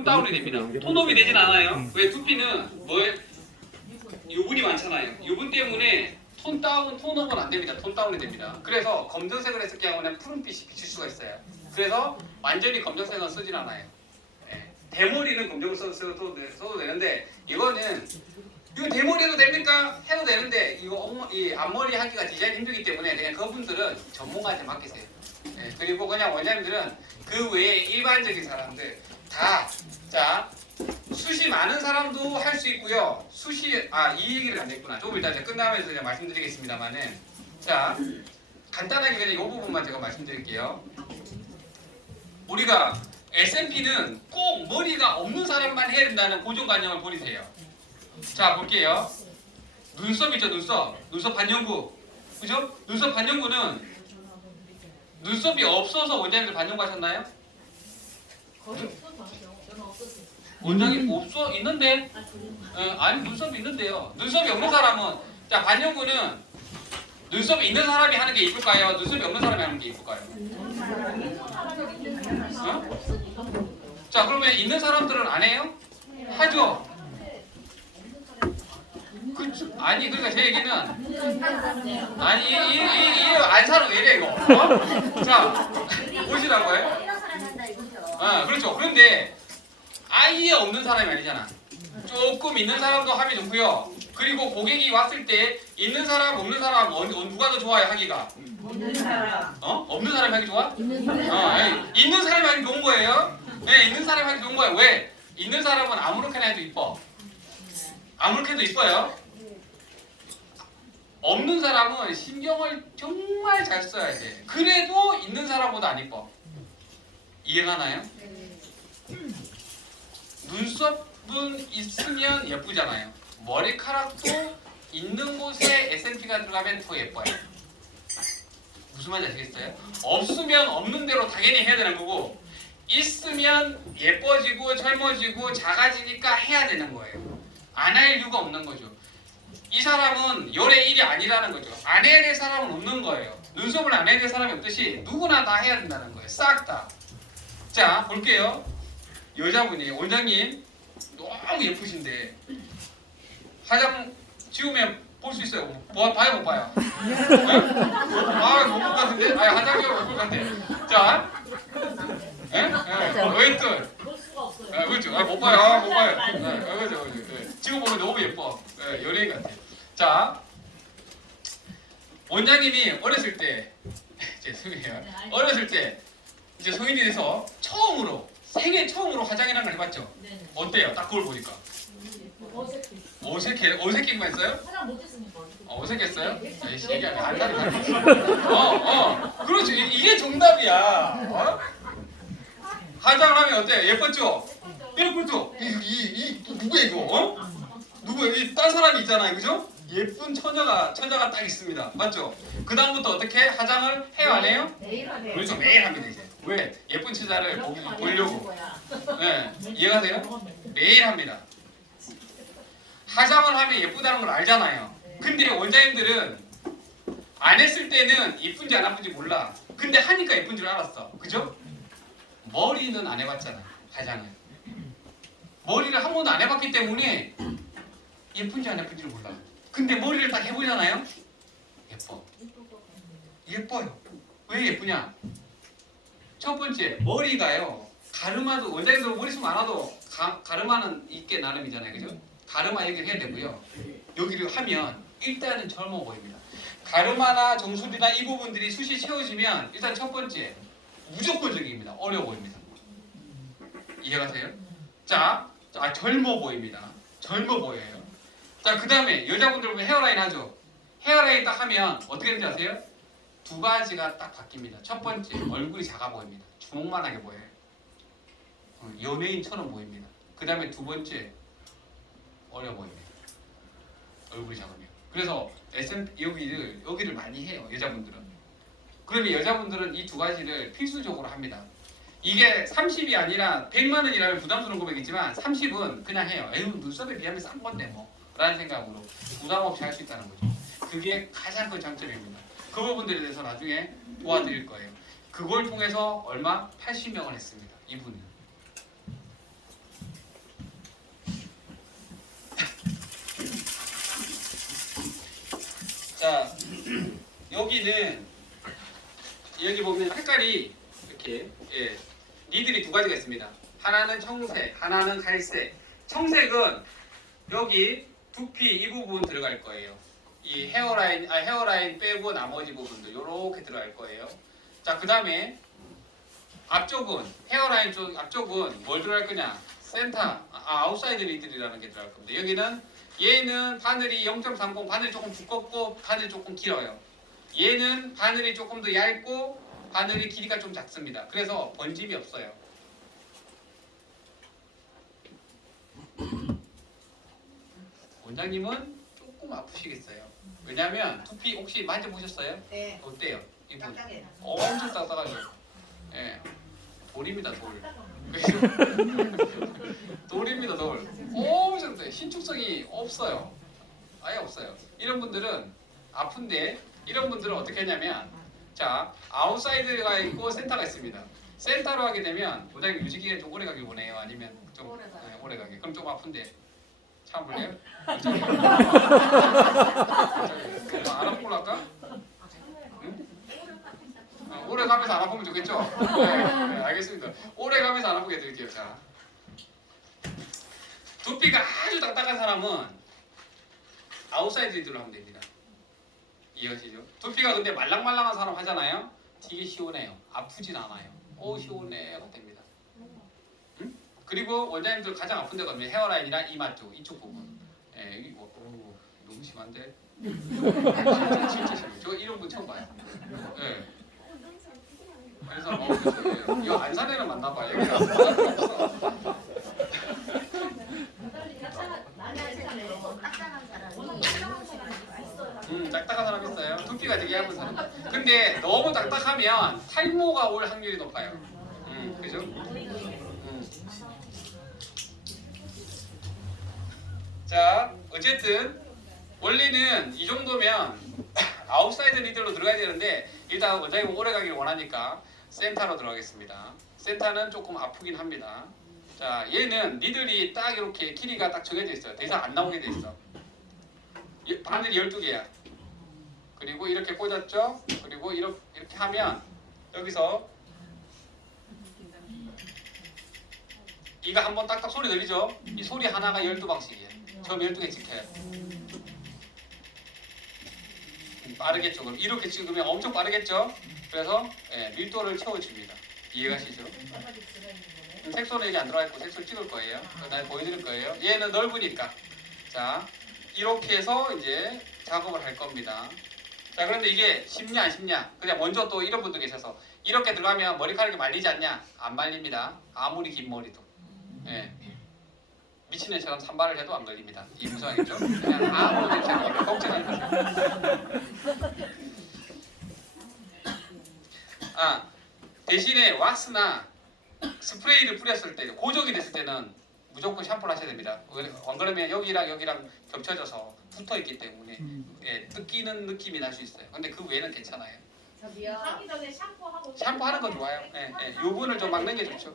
톤 다운이 됩니다. 톤업이 되진 않아요. 왜? 두피는 뭐에 유분이 많잖아요. 유분 때문에 톤 다운, 톤업은 안 됩니다. 톤 다운이 됩니다. 그래서 검정색을 했을 경우는 푸른빛이 비칠 수가 있어요. 그래서 완전히 검정색은 쓰진 않아요. 예. 대머리는 검정을 써도 되는데 이거는 이거 대머리도 됩니까? 해도 되는데 이거 이 앞머리 하기가 디자인 힘들기 때문에 그냥 그분들은 전문가한테 맡기세요. 예. 그리고 그냥 원장님들은 그 외에 일반적인 사람들 다 자. 숱이 많은 사람도 할 수 있고요. 이 얘기를 안 했구나. 조금 이따 제가 끝나면서 제가 말씀드리겠습니다만은 자 간단하게 그냥 이 부분만 제가 말씀드릴게요. 우리가 S&P는 꼭 머리가 없는 사람만 해야 된다는 고정관념을 버리세요. 자 볼게요. 눈썹 있죠, 눈썹 반영구, 그죠? 눈썹 반영구는 눈썹이 없어서 원장님들 반영구 하셨나요? 거의 없어서 저는 없었어요. 원장님 없어 있는데 아니 눈썹이 있는데요. 눈썹이 없는 사람은 자 반영구는 눈썹이 있는 사람이 하는 게 이쁠까요? 눈썹이 없는 사람이 하는 게 이쁠까요? 자 그러면 있는 사람들은 안 해요? 하죠. 아니 그러니까 제 얘기는 아니 안 사는 왜 이래 이거? 어? 자 보시라고요? 그렇죠. 그런데 아예 없는 사람이 아니잖아. 조금 있는 사람도 하면 좋고요. 그리고 고객이 왔을 때 있는 사람 없는 사람 누가 더 좋아요 하기가? 없는 사람. 없는 사람이 하기 좋아? 있는 사람. 있는 사람이 하기 좋은 거예요. 네, 있는 사람이 하기 좋은 거예요. 왜? 있는 사람은 아무렇게나 해도 이뻐. 아무렇게 해도 이뻐요. 없는 사람은 신경을 정말 잘 써야 돼. 그래도 있는 사람보다 안 이뻐. 이해가나요? 눈썹은 있으면 예쁘잖아요. 머리카락도 있는 곳에 S&P가 들어가면 더 예뻐요. 무슨 말인지 아시겠어요? 없으면 없는 대로 당연히 해야 되는 거고 있으면 예뻐지고 젊어지고 작아지니까 해야 되는 거예요. 안 할 이유가 없는 거죠. 이 사람은 열의 일이 아니라는 거죠. 안 해야 될 사람은 없는 거예요. 눈썹을 안 해야 될 사람이 없듯이 누구나 다 해야 된다는 거예요. 싹 다. 자 볼게요. 여자분이 원장님 너무 예쁘신데 화장 지우면 볼 수 있어요. 봐요 못 봐요? 못 볼 것 같은데? 화장지우면 못 볼 것 같아. 자 웨이트 볼 수가 없어요. 그렇죠. 못 봐요 못 봐요. 그렇죠. 지금 보면 너무 예뻐. 연예인 같아. 자 원장님이 어렸을 때 죄송해요. 어렸을 때 이제 성인이 돼서 생애 처음으로 화장이라는 걸 해봤죠? 네네. 어때요? 딱 그걸 보니까 어색해. 어색했만 했어요? 화장 못했으니까. 어색했어요? 에이씨 얘기하면 안다리 그렇지 이게 정답이야. 화장을 하면 어때요? 예뻤죠? 예쁘죠? 이 누구야 이거? 누구야? 딴 사람이 있잖아요, 그죠? 예쁜 처자가 딱 있습니다, 맞죠? 그 다음부터 어떻게 화장을 해요, 안 해요? 매일 하게. 그렇죠, 매일 합니다 이제. 왜? 예쁜 처자를 보려고. 네, 이해가세요? 매일 합니다. 화장을 하면 예쁘다는 걸 알잖아요. 근데 원장님들은 안 했을 때는 예쁜지 안 예쁜지 몰라. 근데 하니까 예쁜 줄 알았어, 그죠? 머리는 안 해봤잖아, 화장을. 머리를 한 번도 안 해봤기 때문에 예쁜지 안 예쁜지를 몰라. 근데 머리를 딱 해보잖아요. 예뻐요. 왜 예쁘냐? 첫 번째 머리가요. 가르마도 원장님들 머리숱 많아도 가르마는 있게 나름이잖아요, 그죠? 가르마 얘기를 해야 되고요. 여기를 하면 일단은 젊어 보입니다. 가르마나 정수리나 이 부분들이 숱이 채워지면 일단 첫 번째 무조건적입니다. 어려워 보입니다. 이해가세요? 자, 젊어 보입니다. 젊어 보여요. 자, 그 다음에 여자분들 보면 헤어라인 하죠? 헤어라인 딱 하면 어떻게 되는지 아세요? 두 가지가 딱 바뀝니다. 첫 번째, 얼굴이 작아 보입니다. 주먹만하게 보여요. 연예인처럼 보입니다. 그 다음에 두 번째, 어려 보입니다. 얼굴이 작으면. 그래서 여기를 많이 해요, 여자분들은. 그러면 여자분들은 이 두 가지를 필수적으로 합니다. 이게 30이 아니라 100만 원이라면 부담스러운 금액이지만 30은 그냥 해요. 에휴, 눈썹에 비하면 싼 건데 뭐 라는 생각으로 부담 없이 할 수 있다는 거죠. 그게 가장 큰 장점입니다. 그 부분들에 대해서 나중에 도와드릴 거예요. 그걸 통해서 얼마? 80명을 했습니다. 이분은. 두피는 여기 보면 색깔이 이렇게 니들이 두 가지가 있습니다. 하나는 청색, 하나는 갈색. 청색은 여기 두피 이 부분 들어갈 거예요. 이 헤어라인 빼고 나머지 부분도 이렇게 들어갈 거예요. 자, 그 다음에 앞쪽은 헤어라인 쪽 앞쪽은 뭘 들어갈 거냐? 센터, 아웃사이드 니들이라는 게 들어갈 겁니다. 여기는 얘는 바늘이 0.30, 바늘이 조금 두껍고 바늘이 조금 길어요. 얘는 바늘이 조금 더 얇고 바늘이 길이가 좀 작습니다. 그래서 번짐이 없어요. 원장님은 조금 아프시겠어요. 왜냐하면 두피 혹시 만져보셨어요? 네. 어때요? 이분 딱딱해. 엄청 딱딱하죠. 예, 돌입니다 돌. 돌입니다 돌. 엄청 돼. 신축성이 없어요. 아예 없어요. 이런 분들은 아픈데 이런 분들은 어떻게 하냐면 자 아웃사이드가 있고 센터가 있습니다. 센터로 하게 되면 원장님 유지기간 좀 오래 가길 원해요. 아니면 좀 오래 가요. 오래 가게. 그럼 좀 아픈데 참을래요? 안 아프고 할까? 응? 오래 가면서 안 아프면 좋겠죠? 네, 알겠습니다. 오래 가면서 안 아프게 해드릴게요. 자, 두피가 아주 딱딱한 사람은 아웃사이드 리드로 하면 됩니다. 이해하시죠? 두피가 근데 말랑말랑한 사람 하잖아요. 되게 시원해요. 아프진 않아요. 오 시원해가 됩니다. 응? 그리고 원장님들 가장 아픈 데가 헤어라인이랑 이마 쪽 이쪽 부분. 예, 여기 너무 심한데? 진짜 심해요. 저 이런 분 처음 봐요. 예. 그래서 그렇죠. 예. 이 안산에는 맞나 봐요. 여기는 없어. 딱딱한 사람 있어요. 두피가 되게 얇은 사람. 근데 너무 딱딱하면 탈모가 올 확률이 높아요. 그죠? 자, 어쨌든 원래는 이 정도면 아웃사이드 리들로 들어가야 되는데 일단 원장님 오래 가길 원하니까 센터로 들어가겠습니다. 센터는 조금 아프긴 합니다. 자, 얘는 니들이 딱 이렇게 길이가 딱 정해져 있어요. 더 이상 안 나오게 돼 있어. 바늘이 12개야. 그리고 이렇게 꽂았죠? 그리고 이렇게 하면 여기서 이가 한번 딱딱 소리 들리죠? 이 소리 하나가 12방씩이에요. 처음 12개 찍혀요. 빠르겠죠? 그럼 이렇게 찍으면 엄청 빠르겠죠? 그래서 밀도를 채워줍니다. 이해가시죠? 색소는 여기 안 들어가 있고 색소 찍을 거예요. 날 보여드릴 거예요. 얘는 넓으니까. 자, 이렇게 해서 이제 작업을 할 겁니다. 자, 그런데 이게 쉽냐 안 쉽냐? 그냥 먼저 또 이런 분도 계셔서 이렇게 들어가면 머리카락이 말리지 않냐? 안 말립니다. 아무리 긴 머리도. 예. 미친 애처럼 산발을 해도 안 걸립니다. 이 무슨 말이죠? 그냥 아무 냄새나 걱정하지 마세요. 대신에 왁스나 스프레이를 뿌렸을 때 고정이 됐을 때는 무조건 샴푸를 하셔야 됩니다. 안 그러면 여기랑 겹쳐져서 붙어 있기 때문에 뜯기는 느낌이 날 수 있어요. 근데 그 외에는 괜찮아요. 저기요. 하기 전에 샴푸하고. 샴푸하는 거 좋아요. 유분을 좀 막는 게 좋죠.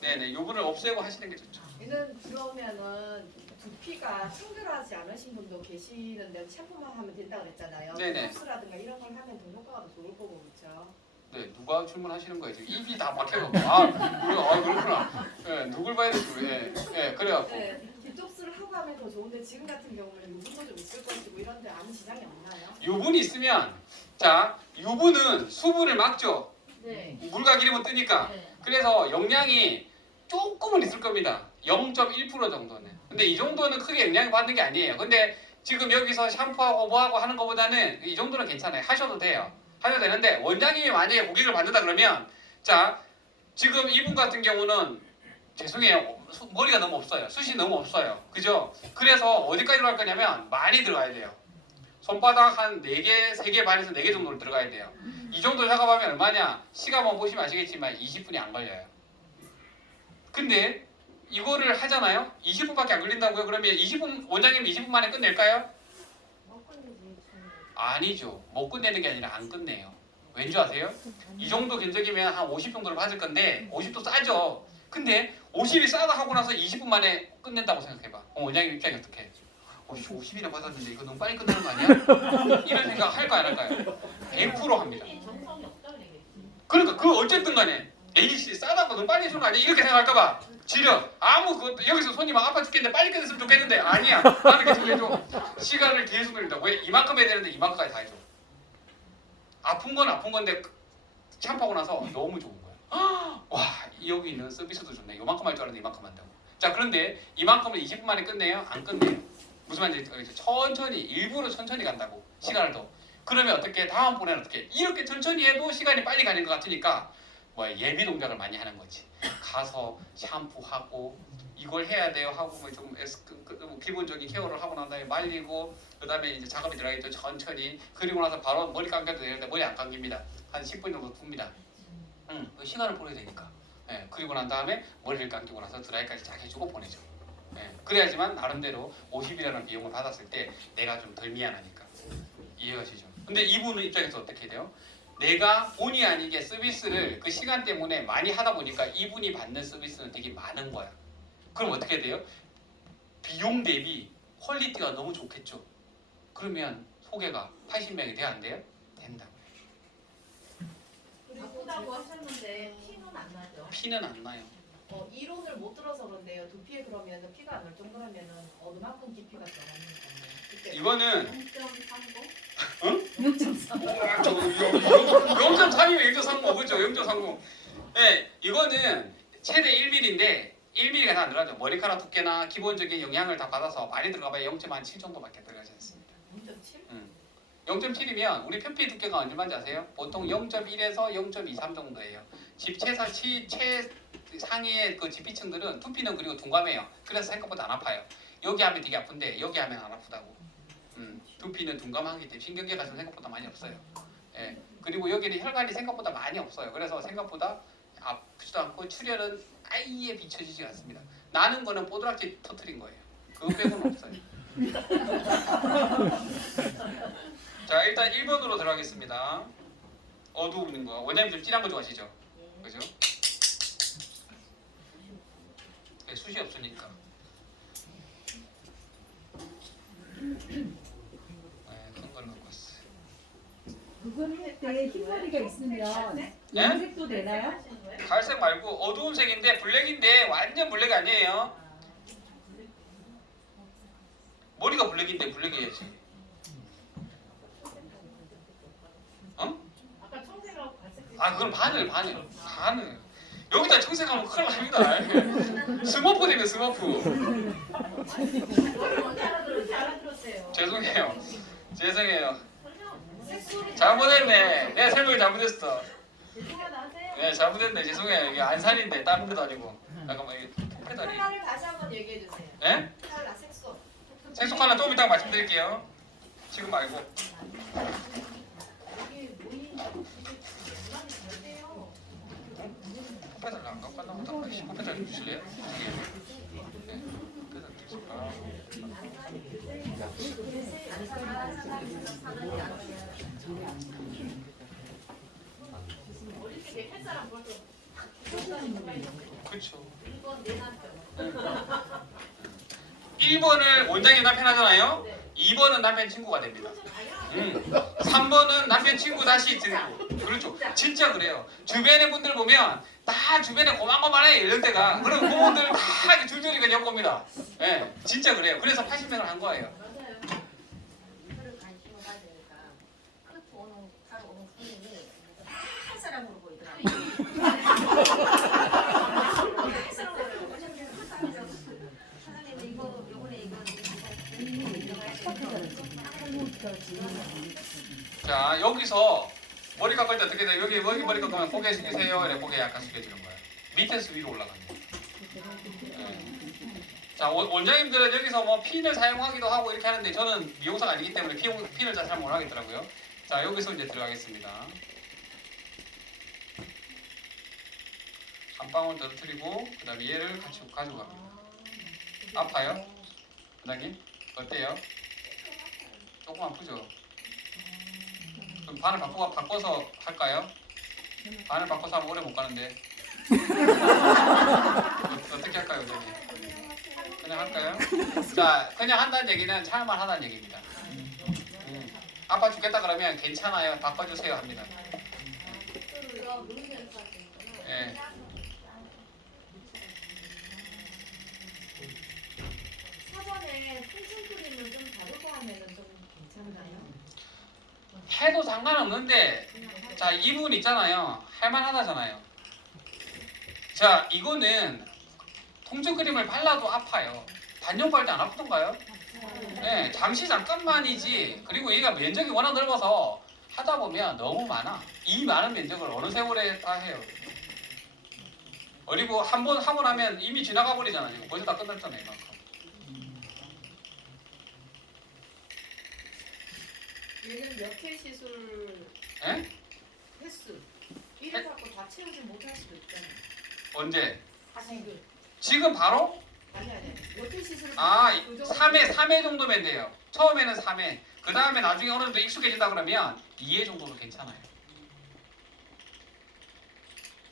네네, 유분을 없애고 하시는 게 좋죠. 얘는 그러면은 두피가 힘들어하지 않으신 분도 계시는데 샴푸만 하면 된다고 그랬잖아요. 네네. 흡수라든가 이런 걸 하면 더 효과가 더 좋을 거고 그렇죠. 네, 누가 질문하시는 거예요? 지금 입이 다 막혀갖고 그렇구나. 누굴 봐야 될지 그래갖고 네, 디톡스를 하고 하면 더 좋은데 지금 같은 경우는 유분도 좀 있을 것이고 이런데 아무 지장이 없나요? 유분이 있으면 자 유분은 수분을 막죠. 네. 물과 기름은 뜨니까. 네. 그래서 영양이 조금은 있을 겁니다. 0.1% 정도는. 근데 이 정도는 크게 영향을 받는 게 아니에요. 근데 지금 여기서 샴푸하고 뭐하고 하는 것보다는 이 정도는 괜찮아요. 하셔도 돼요. 하셔도 되는데 원장님이 만약에 고객을 받는다 그러면 자 지금 이분 같은 경우는 죄송해요. 머리가 너무 없어요. 숱이 너무 없어요. 그죠? 그래서 어디까지 들어갈 거냐면 많이 들어가야 돼요. 손바닥 한 4개, 3개 반에서 4개 정도로 들어가야 돼요. 이 정도 작업하면 얼마냐? 시간만 보시면 아시겠지만 20분이 안 걸려요. 근데 이거를 하잖아요? 20분밖에 안 걸린다고요? 그러면 20분, 원장님 20분 만에 끝낼까요? 아니죠. 못 끝내는 게 아니라 안 끝내요. 왠지 아세요? 이 정도 견적이면 한 50 정도를 받을 건데 50도 싸죠. 근데 50이 싸다 하고 나서 20분 만에 끝낸다고 생각해봐. 원장님 입장이 어떻게? 50이나 받았는데 이거 너무 빨리 끝나는 거 아니야? 이런 생각 할까 안 할까요? 100% 합니다. 정성이 없다는 얘기지. 그러니까 그 어쨌든 간에 에이씨 싸다고 너무 빨리 주는 거 아니야? 이렇게 생각할까봐 지려. 아무 그 여기서 손님 아파 죽겠는데 빨리 끝냈으면 좋겠는데 아니야. 나는 계속 해줘. 시간을 계속 늘린다. 왜 이만큼 해야 되는데 이만큼까지 다 해줘. 아픈 건 아픈 건데 샴푸하고 나서 너무 좋은 거야. 와 여기 있는 서비스도 좋네. 요만큼 할 줄 알았는데 이만큼 한다고. 자 그런데 이만큼을 20분 만에 끝내요? 안 끝내요. 무슨 말인지 천천히 일부러 천천히 간다고 시간을 더. 그러면 어떻게 다음번에는 어떻게 이렇게 천천히 해도 시간이 빨리 가는 것 같으니까 뭐 예비 동작을 많이 하는 거지. 가서 샴푸하고 이걸 해야 돼요 하고 좀 기본적인 케어를 하고 난 다음에 말리고 그 다음에 이제 작업이 들어가겠죠. 천천히. 그리고 나서 바로 머리 감겨도 되는데 머리 안 감깁니다. 한 10분 정도 둡니다. 그 시간을 보내야 되니까. 예, 그리고 난 다음에 머리를 감기고 나서 드라이까지 쫙 해주고 보내죠. 예, 그래야지만 나름대로 50이라는 비용을 받았을 때 내가 좀 덜 미안하니까. 이해가시죠? 근데 이분은 입장에서 어떻게 돼요? 내가 본의 아니게 서비스를 그 시간 때문에 많이 하다 보니까 이분이 받는 서비스는 되게 많은 거야. 그럼 어떻게 돼요? 비용 대비 퀄리티가 너무 좋겠죠. 그러면 소개가 80명이 돼야 안 돼요? 된다. 아프다고 하셨는데 피는 안 나죠? 피는 안 나요. 이론을 못 들어서 그런데요. 두피에 그러면 피가 안 날 정도라면은 얼마큼 깊이가 들어가는 거예요? 이거는 0.30? 응? 0.3. 0.3이면 1.30 그렇죠? 0.30. 네, 이거는 최대 1mm인데 1mm가 다 안 들어가죠. 머리카락 두께나 기본적인 영양을 다 받아서 많이 들어가봐야 0.7 정도밖에 들어가지 않습니다. 0.7? 0.7이면 우리 표피 두께가 얼마인지 아세요? 보통 0.1에서 0.23 정도예요. 집 최상위의 그 지피층들은 두피는 그리고 둔감해요. 그래서 생각보다 안 아파요. 여기 하면 되게 아픈데 여기 하면 안 아프다고. 두피는 둔감하기 때문에 신경계가 좀 생각보다 많이 없어요. 예. 그리고 여기는 혈관이 생각보다 많이 없어요. 그래서 생각보다 아프지도 않고 출혈은 아예 비춰지지 않습니다. 나는 거는 뽀드락지 터트린 거예요. 그거 빼고는 없어요. 자 일단 1번으로 들어가겠습니다. 어두운 거. 원장님 좀 진한 거 좋아하시죠? 그죠? 네, 숱이 없으니까. 큰 걸로 갖고 왔어요. 그건 할때 흰머리가 있으면 네? 염색도 되나요? 하시는 거예요? 갈색 말고 어두운 색인데 블랙인데 완전 블랙 아니에요. 머리가 블랙인데 블랙이야지. 어? 아까 청색하고 갈색. 아 그럼 바늘. 여기다 청색하면 큰일 납니다. 스머프 되면 스머프. 그렇게 알아들었어요. 죄송해요. 색소리 잘못했네. 내가 설명을 잘못했어. 죄송하다 하세요. 네 잘못했네. 죄송해요. 이게 안산인데 다른 데도 아니고. 잠깐만 이게 페달이. 컬러를 다시 한번 얘기해 주세요. 예? 컬러 색소. 색소 하나 조금 이따가 말씀드릴게요. 지금 말고. 이게 모인 연락이 잘 돼요. 페달 안 갖고 왔나 보다. 10페달 주실래요? 네. 페달 주실까? 어릴 때 햇사람 벌써 그렇죠. 이건 내 남편. 1번을 원장님 남편 하잖아요. 2번은 남편 친구가 됩니다. 3번은 남편 친구 다시 친구. 그렇죠. 진짜 그래요. 주변의 분들 보면 다 주변에 고만고만해 이럴 때가 그런 부모들 다 이렇게 줄줄이 그냥 겁니다. 예, 네, 진짜 그래요. 그래서 80명을 한 거예요. 맞아요. 이거를 관심을 가지니까 그 오는 바로 오는 손님이 한 사람으로 보이더라고요. 한 사람으로 보이더라고요. 사장님 이거 요번에 이거 자 여기서 머리 깎을 때 어떻게 돼요? 여기 머리 깎으면 고개 숙이세요. 이래 고개 약간 숙여지는 거예요. 밑에서 위로 올라가는 거예요. 네. 자 원장님들은 여기서 뭐 핀을 사용하기도 하고 이렇게 하는데 저는 미용사가 아니기 때문에 핀을 잘 사용 못 하겠더라고요. 자 여기서 이제 들어가겠습니다. 한 방울 떨어뜨리고 그 다음에 얘를 같이 가져갑니다. 아파요? 원장님? 어때요? 조금 아프죠? 그럼 반을 바꿔서 할까요? 반을 바꿔서 하면 오래 못 가는데 어떻게 할까요, 원장님? 그냥 할까요? 자, 그냥 한다는 얘기는 차만 하다는 얘기입니다. 아파 죽겠다 그러면 괜찮아요. 바꿔주세요 합니다. 예. 사전에 통증 크림을 좀 바르고 하면은 좀 괜찮나요? 해도 상관없는데 자 이분 있잖아요. 할만하다잖아요. 자 이거는 통증 크림을 발라도 아파요. 반년 바를 때 안 아프던가요? 네, 잠시 잠깐만이지. 그리고 얘가 면적이 워낙 넓어서 하다 보면 너무 많아. 이 많은 면적을 어느 세월에 다 해요. 그리고 한 번 하고 나면 이미 지나가 버리잖아요. 벌써 다 끝났잖아요. 이만큼. 얘는 몇회 시술 예? 횟수 이를 갖고 다 채우지 못할 수도 있잖아요. 언제? 지금 지금 바로? 아니 몇회 시술 아, 그 정도 3회 정도면 돼요. 처음에는 3회. 그 다음에 나중에 어느 정도 익숙해지다 그러면 2회 정도도 괜찮아요.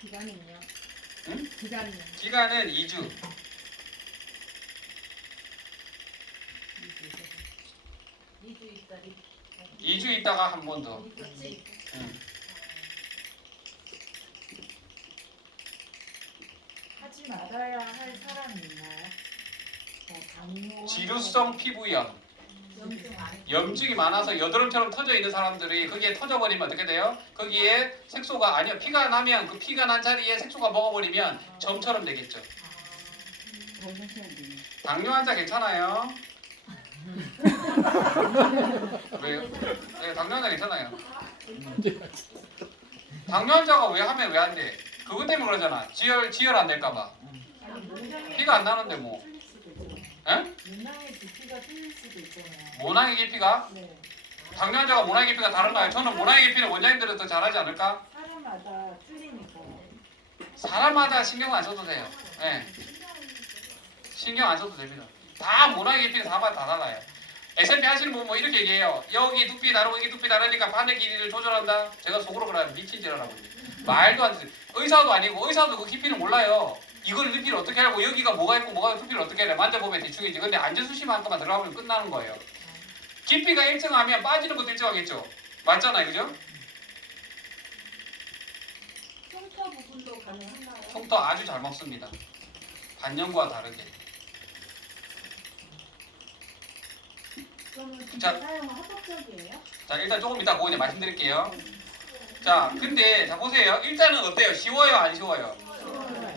기간은요? 응? 기간은요? 기간은 2주. 2주 있다가 한 번 더. 그렇지. 응. 하지 말아야 할 사람이 있나요? 당뇨 지루성 피부염. 염증이 많아서 여드름처럼 터져 있는 사람들이 거기에 터져버리면 어떻게 돼요? 거기에 색소가 아니요 피가 나면 그 피가 난 자리에 색소가 먹어버리면 점처럼 되겠죠. 당뇨 환자 괜찮아요? 왜요? 네, 당뇨 환자 괜찮아요. 당뇨 환자가 왜 하면 왜 안 돼? 그것 때문에 그러잖아. 지혈 안 될까봐. 피가 안 나는데 뭐. 에? 문항의 깊이가 틀릴 수도 있잖아요. 모낭의 깊이가? 네. 당뇨 환자가 모낭의 깊이가 다른가요? 저는 모낭의 깊이는 원장님들은 더 잘하지 않을까? 사람마다 틀리니까. 사람마다 신경 안 써도 돼요. 예. 신경 안 써도 됩니다. 다 모낭의 깊이는 다 달라요. SMP 하시는 분 뭐 이렇게 얘기해요. 여기 두피 다르고 여기 두피 다르니까 바늘 길이를 조절한다. 제가 속으로 그래요. 미친 짓이라고. 말도 안 돼. 의사도 아니고 의사도 그 깊이를 몰라요. 이걸 두피를 어떻게 하고 여기가 뭐가 있고 뭐가 두피를 어떻게 해야 돼. 만져보면 대충이지. 근데 안전수심만큼만 들어가면 끝나는 거예요. 깊이가 일정하면 빠지는 것도 일정하겠죠. 맞잖아요. 그죠? 흉터 부분도 가능한가요? 흉터 아주 잘 먹습니다. 반년과 다르게. 그러면 그 자. 사용은 합법적이에요? 자 일단 조금 이따 그거 이제 말씀드릴게요. 자 근데 자 보세요. 일단은 어때요? 쉬워요? 안 쉬워요?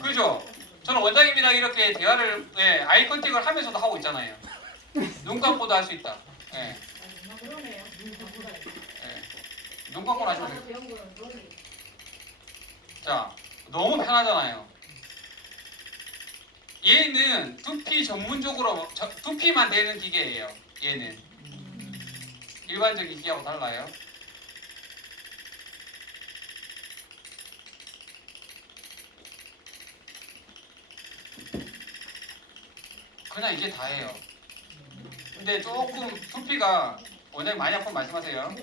그죠? 저는 원장님이랑 이렇게 대화를 아이 컨택을 하면서도 하고 있잖아요. 눈 감고도 할 수 있다. 예. 그러네요. 눈 감고 하시면 돼요. 배운 거는 그러네. 자 너무 편하잖아요. 얘는 두피 전문적으로 두피만 되는 기계예요. 얘는 일반적인 기계하고 달라요. 그냥 이게 다예요. 근데 조금 두피가 원장님 많이 아프면 말씀하세요.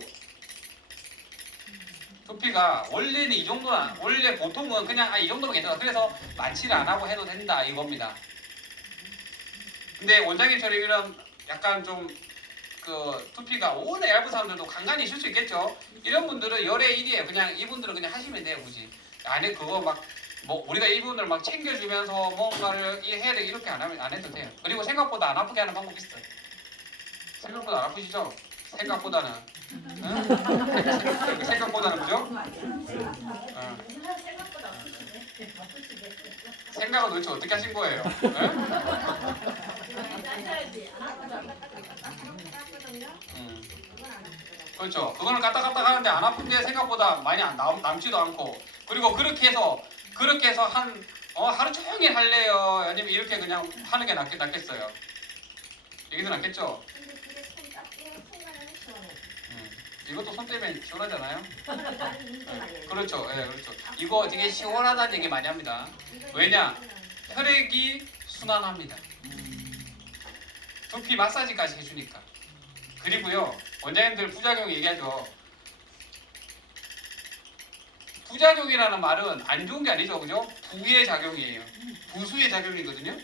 두피가 원래는 이 정도는 원래 보통은 그냥 이 정도면 괜찮아. 그래서 마취를 안 하고 해도 된다 이겁니다. 근데 원장님처럼 이런 약간 좀 그 두피가 오래 얇은 사람들도 간간히 있을 수 있겠죠. 이런 분들은 열의 일이에요. 그냥 이분들은 그냥 하시면 돼요. 굳이 안에 그거 막 뭐 우리가 이분을 막 챙겨주면서 뭔가를 해야 돼 이렇게 안 해도 돼요. 그리고 생각보다 안 아프게 하는 방법이 있어요. 생각보다 안 아프시죠? 생각보다는 응? 생각보다는 그죠? 생각은 도대체 어떻게 하신 거예요? 그렇죠. 그거는 까딱까딱 하는데 안 아픈데 생각보다 많이 남지도 않고 그리고 그렇게 해서 한 하루 종일 할래요? 아니면 이렇게 그냥 하는 게 낫겠어요? 이게 더 낫겠죠? 근데 그게 손 닦이는 순간에는 시원해. 이것도 손 때문에 시원하잖아요? 나는 인정하게. 그렇죠. 예, 그렇죠. 이거 되게 시원하다는 얘기 많이 합니다. 왜냐? 혈액이 순환합니다. 두피 마사지까지 해주니까. 그리고요, 원장님들 부작용 얘기하죠. 부작용이라는 말은 안 좋은 게 아니죠, 그죠? 부의 작용이에요. 부수의 작용이거든요.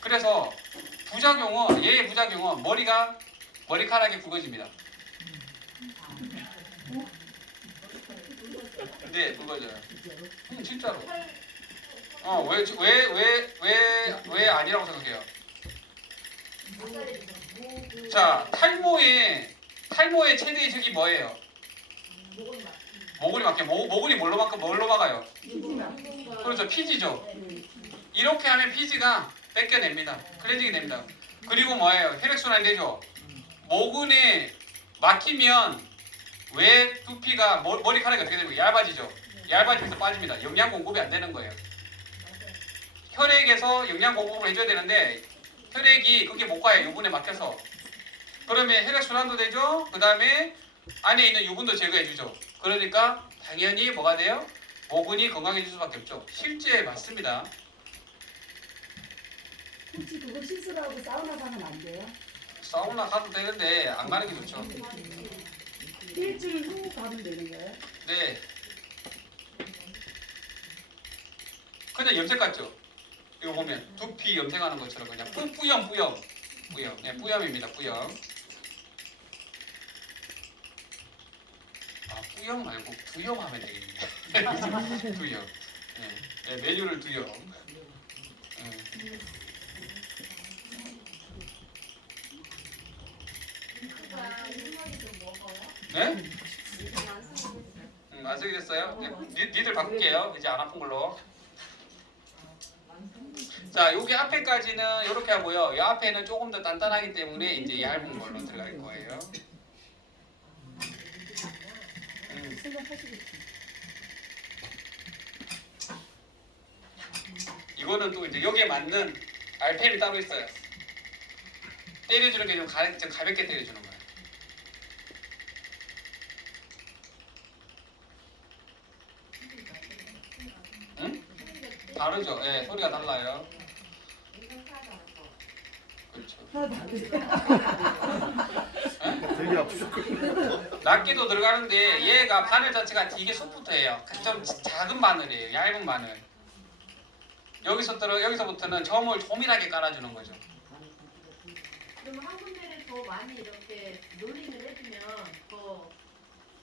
그래서 얘의 부작용은 머리카락이 굵어집니다. 네, 그거죠. 진짜로. 왜 아니라고 생각해요? 자, 탈모의 최대의 적이 뭐예요? 모근이 막혀. 모근이 뭘로 막아요? 그렇죠, 피지죠. 이렇게 하면 피지가 뺏겨냅니다. 클렌징이 됩니다. 그리고 뭐예요? 혈액순환이 되죠. 모근이 막히면 왜 두피가 머리카락이 어떻게 되고 얇아지죠? 얇아지면서 빠집니다. 영양 공급이 안 되는 거예요. 혈액에서 영양 공급을 해줘야 되는데 혈액이 그게 못 가요. 유분에 막혀서. 그러면 혈액 순환도 되죠. 그 다음에 안에 있는 유분도 제거해주죠. 그러니까 당연히 뭐가 돼요? 모근이 건강해질 수밖에 없죠. 실제 맞습니다. 혹시 그거 시술하고 사우나 가면 안 돼요? 사우나 가도 되는데 안 가는 게 좋죠. 일주일 후 가면 되는 거예요? 네. 그냥 염색 같죠? 이거 보면 두피 염색하는 것처럼 그냥 뿌염. 네, 뿌염입니다. 뿌염. 아, 뿌염 말고 두염 하면 되겠네. 두염. 네, 메뉴를 두염. 네? 안 쓰게 됐어요? 네, 니들 바꿀게요. 이제 안 아픈 걸로. 자, 여기 앞에까지는 이렇게 하고요. 이 앞에는 조금 더 단단하기 때문에 이제 얇은 걸로 들어갈 거예요. 생각하시겠지. 이거는 또 이제 여기에 맞는 RPM이 따로 있어요. 때려주는 게 좀 가볍게 때려주는 거예요. 응? 다르죠. 예, 소리가 달라요. 그렇죠. 되게 아프죠. 낱개도 들어가는데 얘가 바늘 자체가 이게 소프트해요. 좀 작은 바늘이에요. 얇은 바늘. 여기서부터는 점을 조밀하게 깔아주는 거죠. 그럼 한 군데를 더 많이 이렇게 롤링을 해주면 더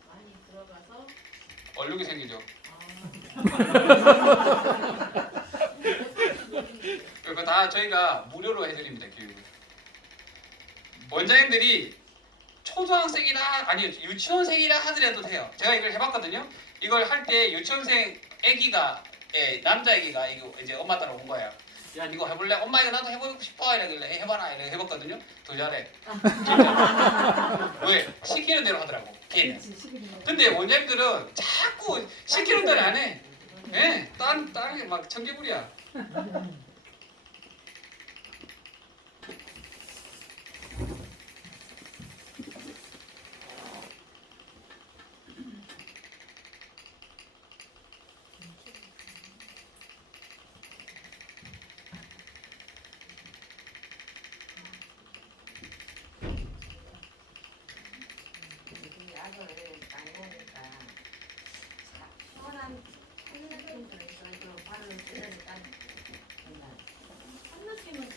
많이 들어가서 얼룩이 생기죠. 그거 다 저희가 무료로 해드립니다. 교육을. 원장님들이 초등학생이나 아니 유치원생이라 하더라도 돼요. 제가 이걸 해봤거든요. 이걸 할 때 유치원생 아기가 남자 아기가 이거 이제 엄마 따라 온 거야. 야 이거 해볼래? 엄마 이거 나도 해보고 싶어 이러길래 해봐라 이래 해봤거든요. 더 잘해. 진짜. 왜? 시키는 대로 하더라고. 걔는. 근데 원장님들은 자꾸 시키는 대로 안 해. 예, 땅에 막 청개구리야. 약을 많이 먹으니까 시원한 한느낌 들어있어도 바로 찌르니까 된다. 한 느낌은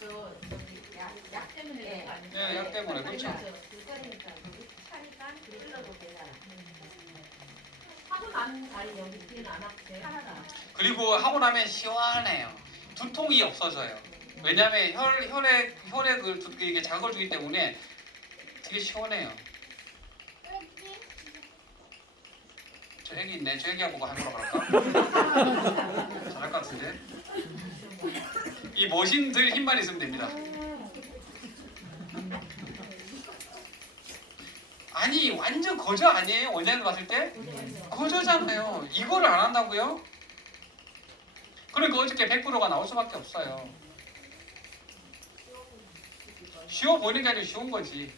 약 때문에 그런 거 아니에요? 네, 약 때문에 그렇죠. 그러니까 거기 차니까 찔러도 되잖아. 하고 난 다리 여기 뒤는 안 아프세요? 하나가 그리고 하고 나면 시원해요. 두통이 없어져요. 왜냐하면 혈액을 이게 자극을 주기 때문에 되게 시원해요. 저 애기 있네. 저 애기하고 하는 거 할까? 잘할 것 같은데. 이 머신들 힘만 있으면 됩니다. 아니 완전 거저 아니에요? 원장님 봤을 때? 거저잖아요. 이거를 안 한다고요? 그러니까 어저께 100%가 나올 수밖에 없어요. 쉬워 보이는 게 아니라 쉬운 거지.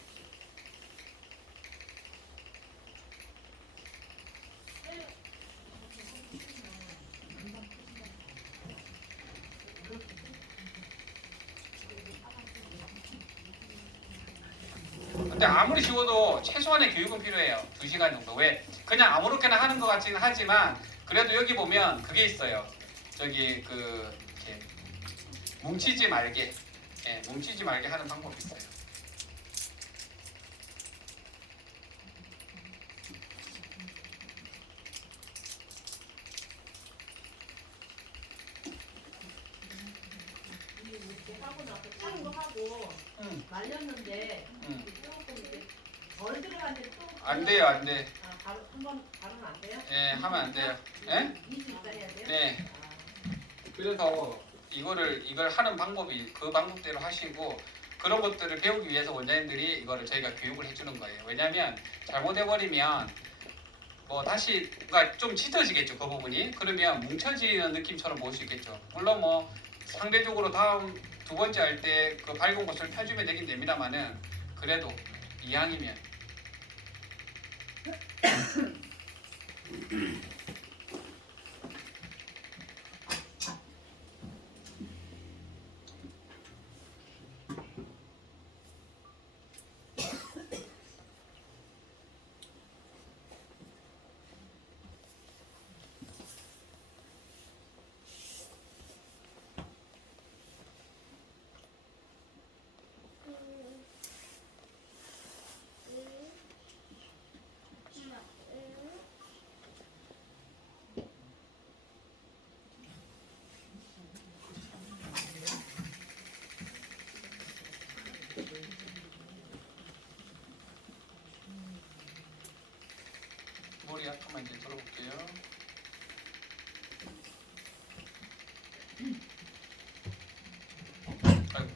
근데 아무리 쉬워도 최소한의 교육은 필요해요. 2시간 정도. 왜? 그냥 아무렇게나 하는 것 같지는 하지만 그래도 여기 보면 그게 있어요. 저기 이렇게 뭉치지 말게, 뭉치지 말게 하는 방법이 있어요. 하고 나서 촬영하고 응. 말렸는데 응. 조금 이렇게 덜 들어갔는데 또 안 돼요, 안 돼. 아, 바로 한번 바로는 안 돼요? 예, 하면 안 돼요. 예? 2주 있다 해야 돼요? 네. 아, 그래서 이걸 하는 방법이 그 방법대로 하시고 그런 것들을 배우기 위해서 원장님들이 이거를 저희가 교육을 해주는 거예요. 왜냐하면 잘못해버리면 뭐 다시 그러니까 좀 짙어지겠죠 그 부분이. 그러면 뭉쳐지는 느낌처럼 보일 수 있겠죠. 물론 뭐 상대적으로 다음 두 번째 할 때 그 밝은 곳을 펴주면 되긴 됩니다만은 그래도 이왕이면 머리 약간만 이제 들어볼게요. 아이고.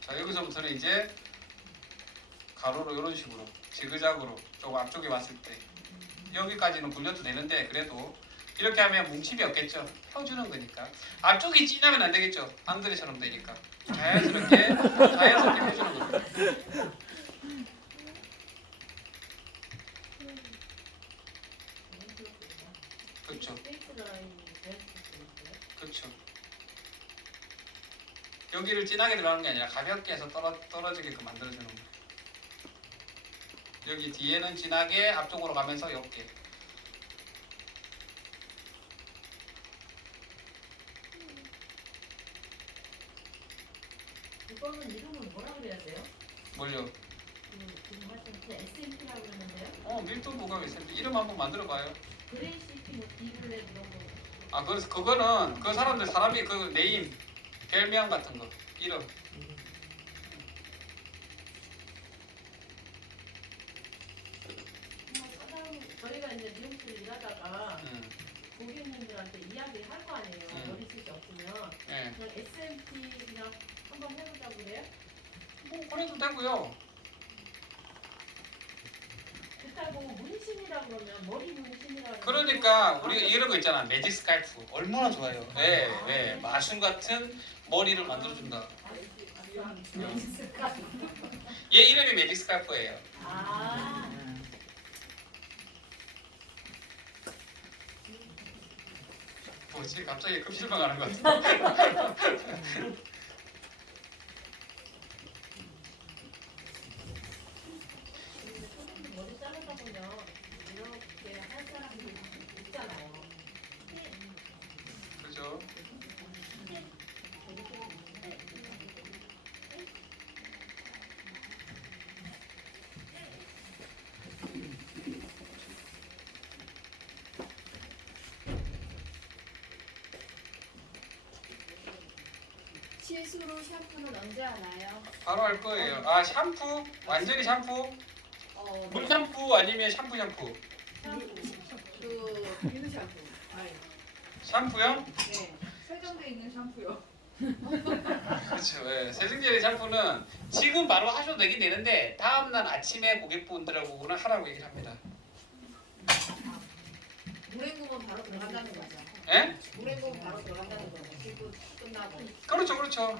자, 여기서부터는 이제 가로로 이런 식으로 지그작으로 조금 앞쪽에 왔을 때 여기까지는 굴려도 되는데 그래도 이렇게 하면 뭉침이 없겠죠. 펴주는 거니까. 앞쪽이 진하면 안 되겠죠. 앙드레처럼 되니까 자연스럽게 펴주는 겁니다. 그렇죠. 페이스 라인이 될 수도 있어요? 그렇죠. 여기를 진하게 들어가는 게 아니라 가볍게 해서 떨어지게끔 만들어주는 거예요. 여기 뒤에는 진하게 앞쪽으로 가면서 옅게. 이거는 이름은 뭐라 그래야 돼요? 뭘요? 지금 하신 그 SMP라고 그러는데요? 밀도 부각이 있을 때 이름 한번 만들어봐요. 그레이시티 뭐 디블랙 이런 거. 아, 그래서 그거는 그 사람이 그 네임, 별명 같은 거, 이름. 저희가 이제 미용실 일하다가 음, 고객님들한테 이야기할 거 아니에요. 음. 머리숱이 없으면. 예. 그냥 SMT 그냥 한번 해보자고 그래요? 뭐 그래도 되고요. 그렇다고 문신이라 그러면 머리 문신이라 그러니까 우리가 이런 거 있잖아, 매직 스칼프. 얼마나 좋아요. 예, 마술 같은 머리를 만들어준다. 얘 이름이 매직 스칼프예요. 아, 뭐지? 갑자기 급실망하는 것 같아. 선생님 머리 자르다 보면 이렇게 할 사람들이 있잖아요. 그죠? 실수로 샴푸는 언제 하나요? 바로 할 거예요. 아, 샴푸? 완전히 샴푸? 물 샴푸 아니면 샴푸? 그 비누 샴푸. 아니, 샴푸요? 네. 세정돼 있는 샴푸요. 그렇죠. 예. 세정제리 샴푸는 지금 바로 하셔도 되긴 되는데 다음날 아침에 고객분들하고는 하라고 얘기를 합니다. 물에 구우면 바로 들어간다는 거죠. 예? 물에 구우면 바로 들어간다는 거죠. 그리고 끝나고. 그렇죠, 그렇죠.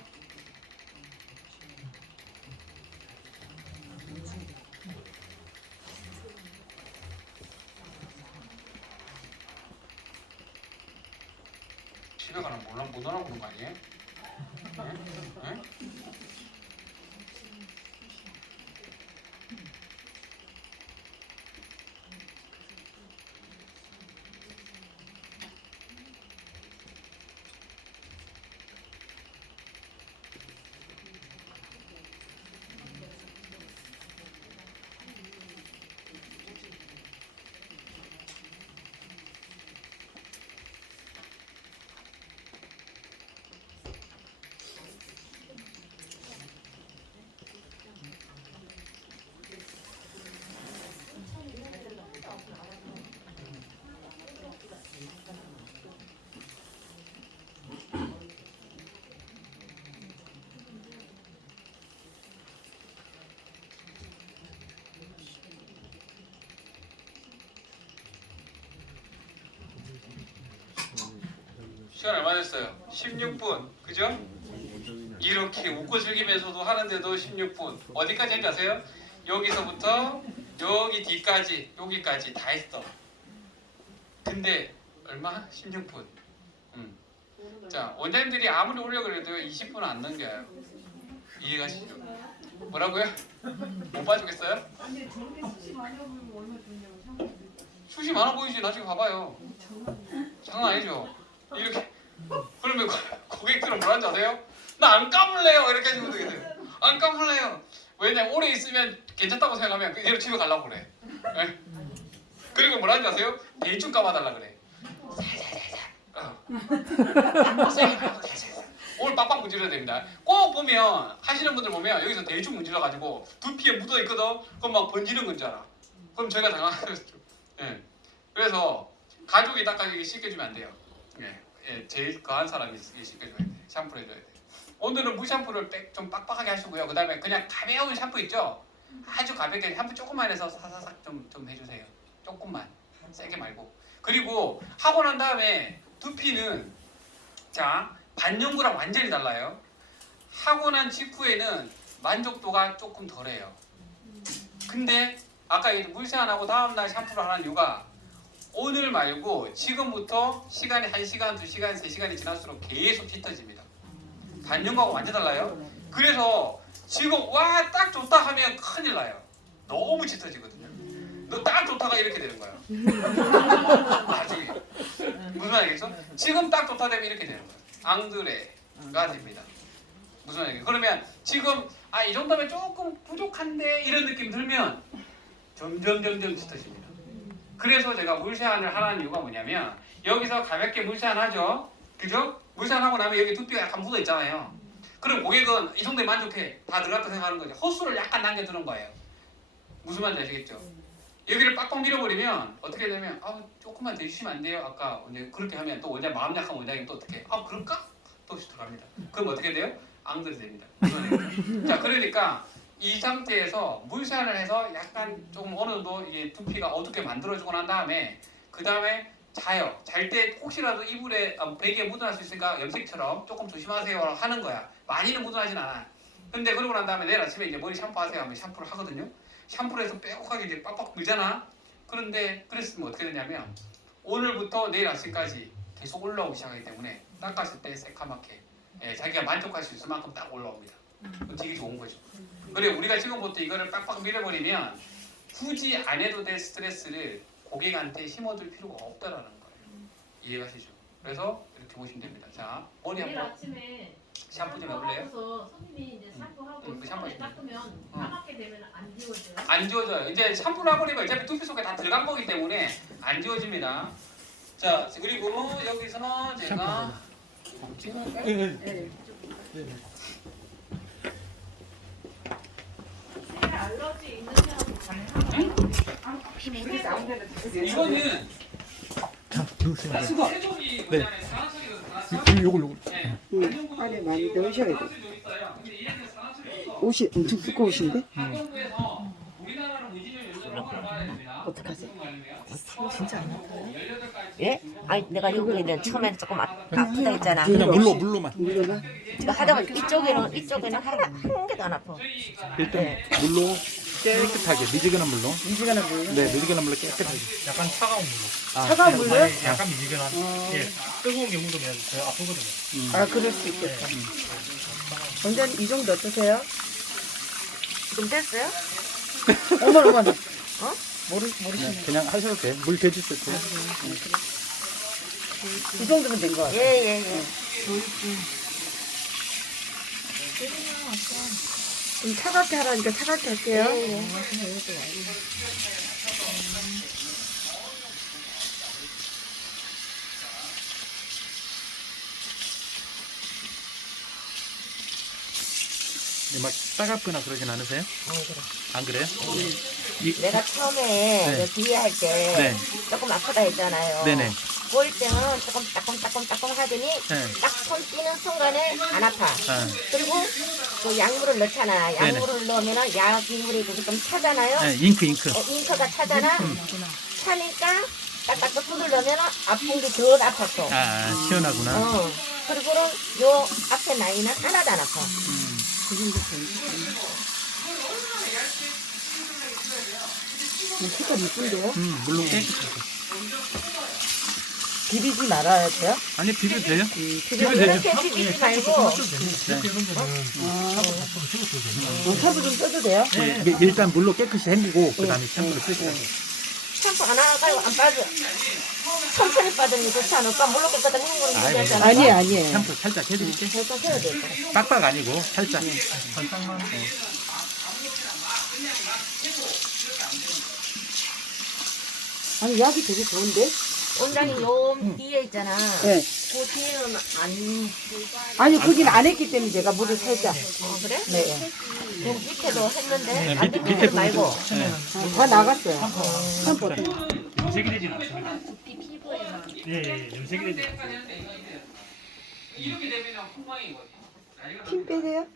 집에 가면 못 알아보는 거 아니에요? 네? 네? 시간 얼마 됐어요? 16분. 그죠? 이렇게 웃고 즐기면서도 하는데도 16분. 어디까지 했는지 아세요? 여기서부터 여기 뒤까지 여기까지 다 했어. 근데 얼마? 16분. 자, 원장님들이 아무리 오려고 그래도 20분은 안 넘겨요. 이해가시죠? 뭐라고요? 못 봐주겠어요? 아니 저렇게 수시 많이 보이면 얼마 좋냐고. 숱이 많아 보이지. 나중에 봐봐요. 장난 아니죠? 이렇게 그러면 고객들은 뭐라는지 아세요? 나 안 감을래요. 이렇게 하시면 되겠어요. 안 감을래요. 왜냐 오래 있으면 괜찮다고 생각하면 그대로 집에 가려고 그래. 네? 그리고 뭐라는지 아세요? 대충 감아달라 그래. 오늘 빡빡 문질러야 됩니다. 꼭 보면 하시는 분들 보면 여기서 대충 문질러 가지고 두피에 묻어 있거든. 그럼 막 번지는 건 줄 알아. 그럼 저희가 당황하죠. 예. 그래서 가족이 닦아주기 씻겨주면 안 돼요. 예. 예. 제일 거한 사람이 씻겨줘야 돼. 샴푸 해줘야 돼. 오늘은 무샴푸를 좀 빡빡하게 하시고요. 그 다음에 그냥 가벼운 샴푸 있죠. 아주 가볍게 샴푸 조금만 해서 사사삭 좀 해주세요. 조금만 세게 말고. 그리고 하고 난 다음에 두피는 자 반영구랑 완전히 달라요. 하고 난 직후에는 만족도가 조금 덜해요. 근데 아까 물세안하고 다음날 샴푸를 하는 이유가 오늘 말고 지금부터 시간이 1시간, 2시간, 3시간이 지날수록 계속 짙어집니다. 반영구하고 완전 달라요. 그래서 지금 와 딱 좋다 하면 큰일 나요. 너무 짙어지거든요. 너 딱 좋다가 이렇게 되는 거예요. 나중에 무슨 말이겠어? 지금 딱 좋다 되면 이렇게 되는 거예요. 앙드레가 됩니다. 무슨 말이겠어? 그러면 지금 이 정도면 조금 부족한데 이런 느낌 들면 점점 짙어집니다. 그래서 제가 물세안을 하라는 이유가 뭐냐면 여기서 가볍게 물세안 하죠. 그죠? 물세안 하고 나면 여기 두피가 약간 묻어 있잖아요. 그럼 고객은 이 정도에 만족해. 다 들어갔다 생각하는 거죠. 헛수를 약간 남겨두는 거예요. 무슨 말인지 아시겠죠? 여기를 빡빡 밀어버리면 어떻게 되면 조금만 더 해주시면 안 돼요? 아까 이제 그렇게 하면 또 원장 마음 약한 원장님 또 어떻게 그럴까? 또 들어갑니다. 그럼 어떻게 돼요? 앙들이 됩니다. 자 그러니까 이 상태에서 물세안을 해서 약간 조금 어느 정도 이 두피가 어둡게 만들어주고 난 다음에 그 다음에 자요. 잘 때 혹시라도 이불에 베개에 묻어날 수 있으니까 염색처럼 조금 조심하세요 하는 거야. 많이는 묻어나진 않아. 근데 그러고 난 다음에 내일 아침에 이제 머리 샴푸하세요 하면 샴푸를 하거든요. 샴푸를 해서 빼곡하게 이제 빡빡 밀잖아. 그런데 그랬으면 어떻게 되냐면 오늘부터 내일 아침까지 계속 올라오기 시작하기 때문에 닦았을 때 새카맣게 자기가 만족할 수 있을 만큼 딱 올라옵니다. 그건 되게 좋은 거죠. 그래 우리가 지금부터 이거를 빡빡 밀어버리면 굳이 안 해도 될 스트레스를 고객한테 심어줄 필요가 없다라는 거예요. 이해가시죠? 그래서 이렇게 보시면 됩니다. 자 머리 내일 한번 아침에 샴푸 좀 해볼래요? 샴푸하고서 손님이 이제 샴푸하고 그 샴푸 손에 좀. 닦으면 까맣게 되면 안 지워져요? 안 지워져요. 이제 샴푸를 하버리면 어차피 두피 속에 다 들어간 거기 때문에 안 지워집니다. 자 그리고 여기서는 제가 알러지 있는 사람도 가능하나요? 이거는 수거. 세족이 뭐냐면 산화철이거든. 요걸 네. 안에 많이 넣으셔야 돼. 근데 얘는 산화철이 없어. 옷이 엄청 두꺼우신데? 환경부에서 우리나라로 무진을 연구를 허가를 받아야 됩니다. 어떡하지? 진짜 안 아파요? 예? 아니 내가 여기는 처음에 조금 아프다 했잖아. 그냥 물로만 물로만? 지금 하다 보니까 이쪽에는 한 개도 안 아파. 일단 물로 깨끗하게 미지근한 물로. 미지근한 물로? 네, 미지근한 물로 깨끗하게. 약간 차가운 물로. 아, 차가운 물로요? 네, 약간 미지근한. 예, 뜨거운 게 묻으면 더 아프거든요. 아, 그럴 수 있겠다. 원장님, 이 정도 어떠세요? 좀 됐어요? 어머나. 네, 그냥 하셔도 돼. 물 대주셔도 돼. 이 정도면 된 거 같아요. 예예예. 좀 차갑게 하라니까 차갑게 할게요. 막 따갑거나 그러진 않으세요? 안 그래요? 내가 처음에 네. 뒤에 할 때 네. 조금 아프다 했잖아요. 네네. 그럴 때는 조금 따끔따끔 하더니 네. 딱 손 뛰는 순간에 안 아파. 아, 그리고 그 약물을 넣잖아. 네네. 약물을 넣으면은 약물이 그게 좀 차잖아요. 네, 잉크. 잉크가 차잖아. 차니까 딱딱 두들려면 아픈 게 덜 아팠어. 아, 시원하구나. 그리고는 요 앞에 나이는 하나도 안 아파. 색깔 이쁜데요? 물론 깨끗하고. 비비지 말아야 돼요? 아니, 비벼도 돼요? 비벼도 되죠. 이렇게 비비지 말고 샴푸 좀 써도 돼요? 네, 일단 물로 깨끗이 헹구고 그다음에 샴푸를 쓰시라고. 샴푸 안 하고 안 빠져. 천천히 빠지는 게 좋지 않을까? 물로 깨끗하게 헹구는 게 아이고. 좋지 않을까? 아니에요. 샴푸 살짝 해드릴게. 살짝 해야 될 거야. 빡빡 아니고 살짝. 아니, 약이 되게 좋은데? 원장님 요 뒤에 있잖아. 네. 그 뒤에는 안. 아니, 거긴 안 했기 때문에 제가 물을 살짝. 그래? 네. 요 밑에도 했는데 네, 안 밑에 말고. 다 나갔어요. 샴푸. 염색이 되진 않습니다. 예, 염색이 되진 않습니다. 이렇게 되면 폭망인 거지. 힘 빼세요?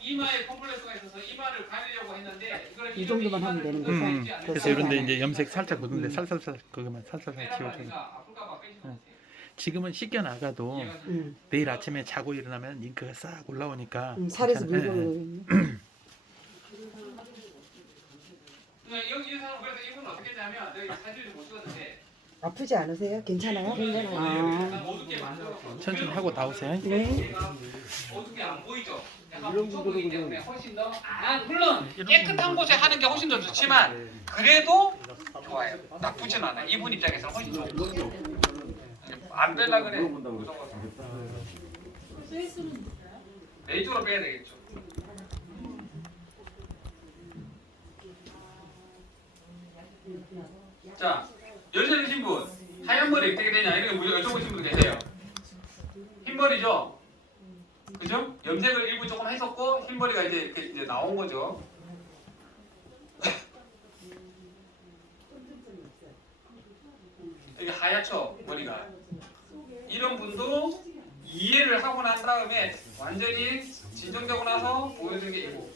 이마에 컴플렉스가 있어서 이마를 가리려고 했는데 이 정도만 하면 되는 거죠? 그래서 이런데 이제 염색 살짝 묻은데 살살살 그거만 살살살 지워줘요. 아플까봐 빼지 못해. 지금은 씻겨 나가도 음. 내일 아침에 자고 일어나면 잉크가 싹 올라오니까. 살에서 괜찮아요. 물고. 여기 이 사람 그래서 이분은 어떻게 했냐면 저희 사진을 못 찍었는데 아프지 않으세요? 괜찮아요? 약간 어둡게 만들어서 천천히 하고 나오세요. 네. 어둡게 안 보이죠? 약간 무서우기 때문에 훨씬 더 물론 깨끗한 곳에 하는 게 훨씬 더 좋지만 그래도 좋아요. 나쁘진 않아요. 이분 입장에서는 훨씬 좋고 안 뺄라 그래. 무서워서. 레이저로 빼야 되겠죠. 자, 여자이신 분 하얀 머리 어떻게 되냐 이런 거 여쭤보신 분 계세요. 흰 머리죠? 그죠? 염색을 일부 조금 했었고 흰 머리가 이제 이렇게 이제 나온 거죠. 이게 하얗죠 머리가. 이런 분도 이해를 하고 난 다음에 완전히 진정되고 나서 보여주는 게 이거.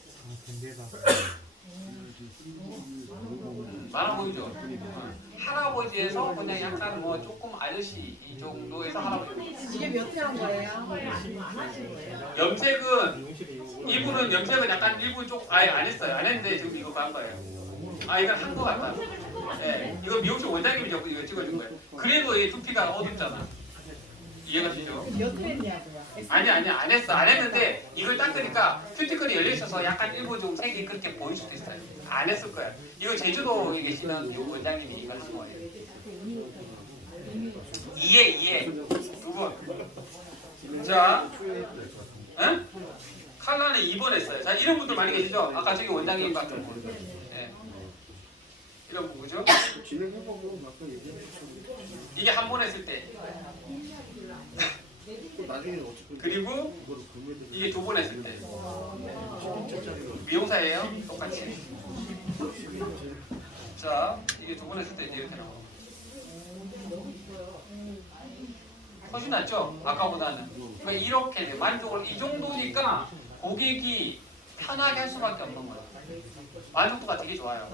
많아 보이죠? 할아버지에서 그냥 약간 뭐 조금 아저씨 이 정도에서 할아버지. 이게 몇 회 한 거예요? 염색은 이분은 염색은 약간 일부 쪽 아예 안 했어요. 안 했는데 지금 이거 한 거예요. 아 이건 한 거 같다. 예, 이거 미용실 원장님이 이거 찍어준 거예요. 그래도 이 두피가 어둡잖아. 이해가 되죠? 몇 회 했냐고요? 아니 안 했어. 안 했는데 이걸 닦으니까 큐티클이 열려 있어서 약간 일부 좀 색이 그렇게 보일 수도 있어요. 안 했을 거야. 이거 제주도에 계시는 요 원장님이 이거 하신 거예요. 이해 두 분. 자, 응? 칼라는 2번 했어요. 자 이런 분들 많이 계시죠? 아까 저기 원장님 같은 분. 네. 이런 분 그죠? 진행해보고 막 얘기해. 이게 한 번 했을 때. 또 나중에 어차피 그리고 이거를 구매해드리고 이게 두 번 했을 때. 미용사예요? 똑같이. 자, 이게 두 번 했을 때 이렇게 나와. 훨씬 낫죠? 아까보다는. 그러니까 이렇게 만족을 이 정도니까 고객이 편하게 할 수밖에 없는 거예요. 만족도가 되게 좋아요.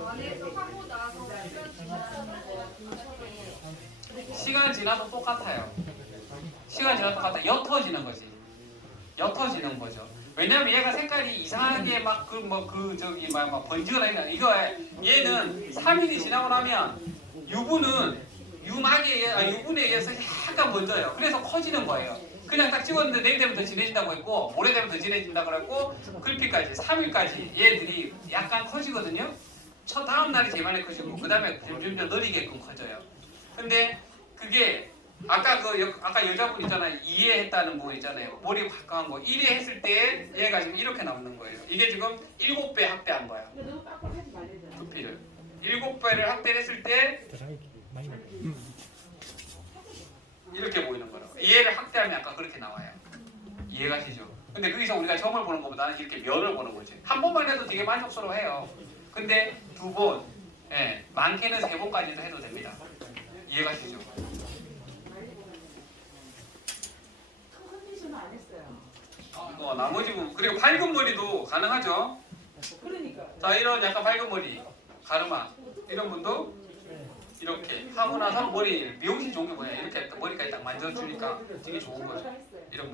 시간 지나도 똑같아요. 시간 지나도 똑같아. 옅어지는 거지. 옅어지는 거죠. 왜냐면 얘가 색깔이 이상하게 막 번지거나 이런 이거 얘는 3일이 지나고 나면 유분에 의해서 약간 번져요. 그래서 커지는 거예요. 그냥 딱 찍었는데 내일 되면 더 진해진다고 했고 모레 되면 더 진해진다고 했고 글피까지 3일까지 얘들이 약간 커지거든요. 첫 다음 날이 제일 많이 커지고 그 다음에 점점 느리게끔 커져요. 근데 그게 아까 여자분 있잖아요. 이해했다는 분 있잖아요. 머리 바꿔한 거 1회 했을 때 얘가 지금 이렇게 나오는 거예요. 이게 지금 7배 확대한 거야. 너무 빡빡하지 말아야 돼. 두피를 7배를 확대를 했을 때 이렇게 보이는 거라고. 이해를 확대하면 아까 그렇게 나와요. 이해가 되죠? 근데 거기서 우리가 점을 보는 것보다는 이렇게 면을 보는 거지. 한 번만 해도 되게 만족스러워해요. 근데 2번, 많게는 3번까지도 해도 됩니다. 이해가 되죠? 컨디션은 안 했어요. 나머지 부분 그리고 밝은 머리도 가능하죠. 그러니까. 자 이런 약간 밝은 머리, 가르마 이런 분도 이렇게 하고 나서 머리 미용실 좋은 게 뭐냐 이렇게 머리까지 딱 만져주니까 되게 좋은 거죠. 이런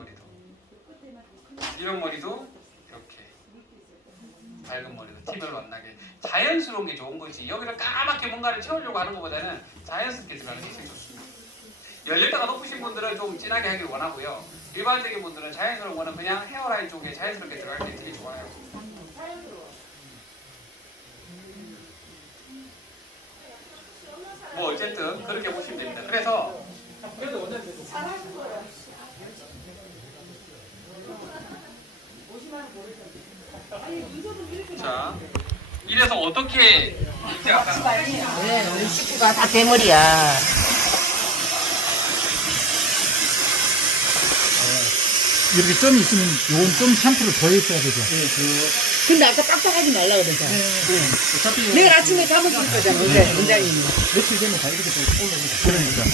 머리도 이렇게 밝은 머리도 티 별로 안 나게 자연스러운 게 좋은 거지. 여기를 까맣게 뭔가를 채우려고 하는 것보다는 자연스럽게 들어가는 게 제일 좋습니다. 연령대가 높으신 분들은 좀 진하게 하길 원하고요. 일반적인 분들은 자연스러운 거는 그냥 헤어라인 쪽에 자연스럽게 들어갈 때 되게 좋아요. 뭐 어쨌든 그렇게 보시면 됩니다. 그래서 자 이래서 어떻게 이제 아까 네, 우리 식구가 다 대머리야. 이렇게 점이 있으면 요건 좀 샴푸를 더 했어야 되죠. 근데 아까 빡빡하지 말라 그래서. 어차피 내일 아침에 감으실 거잖아, 원장님이. 며칠 되면 다 이렇게 또 올라오니까. 그러니까.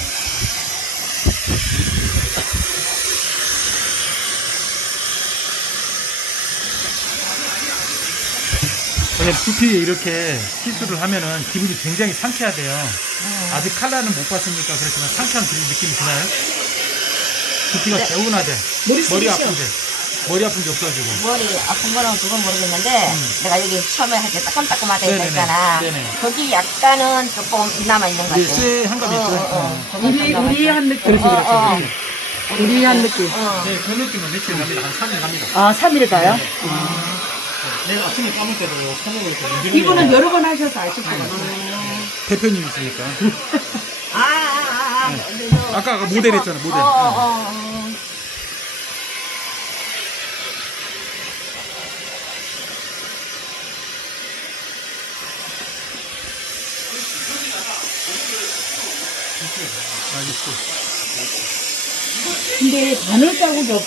두피 이렇게 시술을 하면은 기분이 굉장히 상쾌하대요. 아직 칼라는 못 봤으니까 그렇지만 상쾌한 느낌이 드나요? 두피가 개운하대. 머리 아픈데. 머리 아픈 게 없어지고. 머리 아픈 거는 그건 모르겠는데 내가 여기 처음에 할 때 따끔따끔하다 네네네. 했잖아. 네네. 거기 약간은 조금 남아있는 것 이게 같아. 쇠한 감이 있어요. 우리한 느낌. 우리한 느낌. 네, 그 느낌은 며칠 갑니다. 한 3일 갑니다. 아, 3일 가요? 내가 아침에 감을 때도 손으로 이렇게 이분은 여러 번 하셔서 아실 것 같아요. 대표님 있으니까. 네. 아까 그 모델 했잖아, 모델. 근데 바늘 자국이